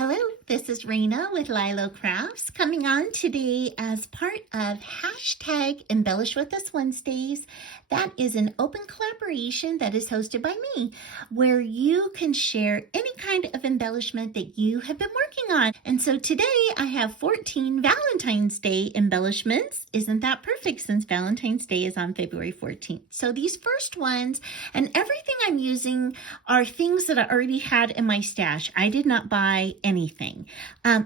Hello, this is Rana with LYLO Crafts coming on today as part of hashtag Embellish With Us Wednesdays. That is an open collaboration that is hosted by me where you can share any kind of embellishment that you have been working on. And so today I have 14 Valentine's Day embellishments. Isn't that perfect since Valentine's Day is on February 14th? So these first ones and everything I'm using are things that I already had in my stash. I did not buy anything.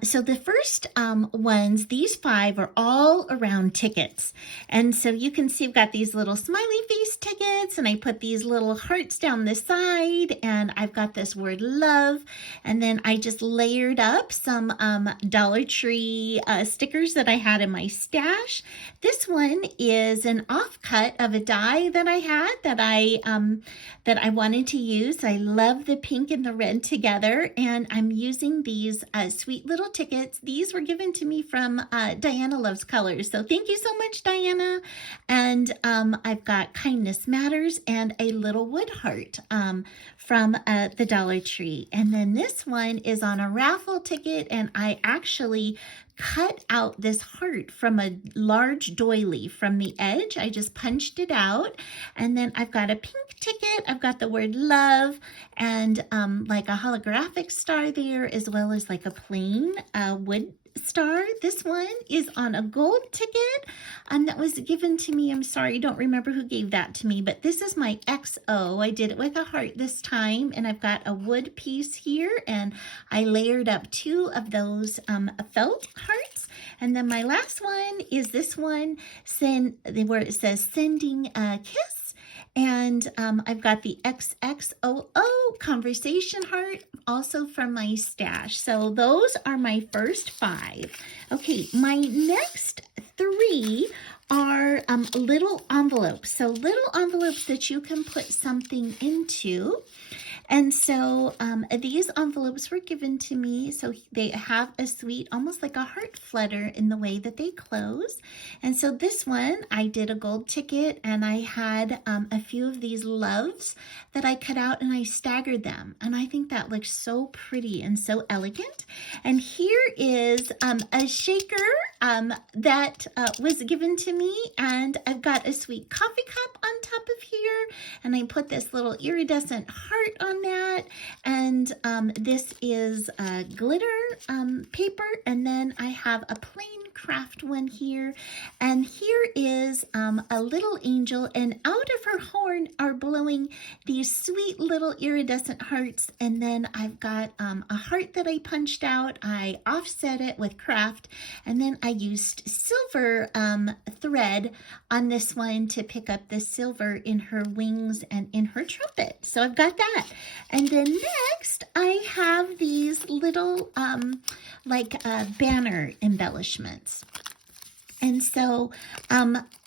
So the first ones, these 5 are all around tickets. And so you can see I've got these little smiley face tickets, and I put these little hearts down the side, and I've got this word love. And then I just layered up some Dollar Tree stickers that I had in my stash. This one is an offcut of a die that I had that I wanted to use. I love the pink and the red together, and I'm using these sweet little tickets. These were given to me from Diana Loves Colors, so thank you so much, Diana. And I've got Kindness Matters and a little wood heart from the Dollar Tree. And then this one is on a raffle ticket, and I actually cut out this heart from a large doily from the edge. I just punched it out, and then I've got a pink ticket. I've got the word love and like a holographic star there, as well as like a plain wood star. This one is on a gold ticket that was given to me. I'm sorry, I don't remember who gave that to me, but this is my XO. I did it with a heart this time, and I've got a wood piece here, and I layered up 2 of those felt hearts. And then my last one is this one where it says sending a kiss. And I've got the XXOO conversation heart also from my stash. So those are my first 5. Okay, my next 3 are little envelopes. So little envelopes that you can put something into. And so these envelopes were given to me. So they have a sweet, almost like a heart flutter in the way that they close. And so this one, I did a gold ticket, and I had a few of these loves that I cut out, and I staggered them. And I think that looks so pretty and so elegant. And here is a shaker that was given to me, and I've got a sweet coffee cup on top of here, and I put this little iridescent heart on that, and this is glitter paper, and then I have a plain craft one here, and here is a little angel, and out of her horn are blowing these sweet little iridescent hearts. And then I've got a heart that I punched out. I offset it with craft, and then I used silver thread on this one to pick up the silver in her wings and in her trumpet. So I've got that. And then next I have these little banner embellishments. And so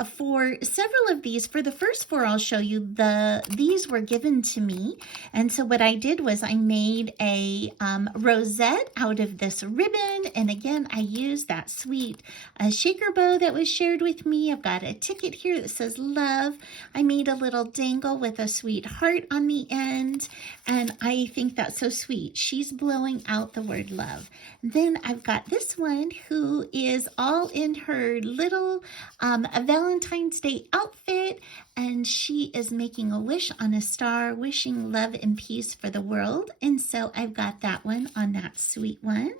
for several of these, for the first 4 I'll show you, these were given to me. And so what I did was I made a rosette out of this ribbon. And again, I used that sweet shaker bow that was shared with me. I've got a ticket here that says love. I made a little dangle with a sweet heart on the end. And I think that's so sweet. She's blowing out the word love. Then I've got this one who is all in her little Valentine's Day outfit, and she is making a wish on a star, wishing love and peace for the world. And so I've got that one on that sweet one.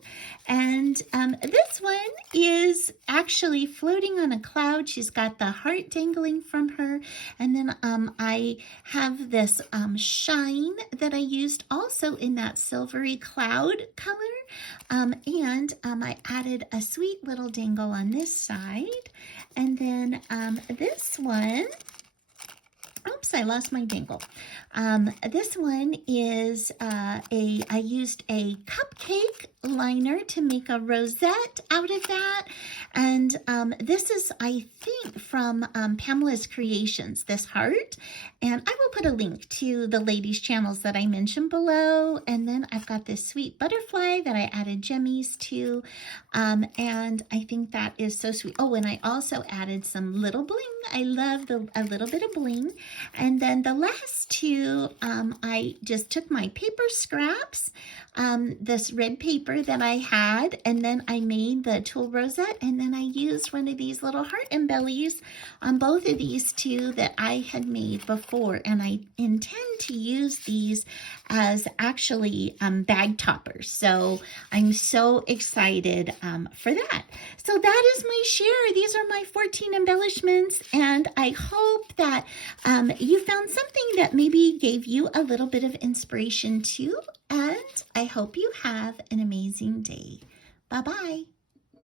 And this one is actually floating on a cloud. She's got the heart dangling from her. And then I have this shine that I used also in that silvery cloud color. And I added a sweet little dangle on this side. And then this one, oops, I lost my dangle. This one is I used a cupcake liner to make a rosette out of that. And this is, I think, from Pamela's Creations, this heart. And I will put a link to the ladies' channels that I mentioned below. And then I've got this sweet butterfly that I added jemmies to. And I think that is so sweet. Oh, and I also added some little bling. I love a little bit of bling. And then the last two, I just took my paper scraps, this red paper that I had, and then I made the tulle rosette, and then I used one of these little heart embellies on both of these two that I had made before, and I intend to use these as actually bag toppers. So I'm so excited for that. So that is my share. These are my 14 embellishments, and I hope that you found something that maybe gave you a little bit of inspiration too, and I hope you have an amazing day. Bye-bye.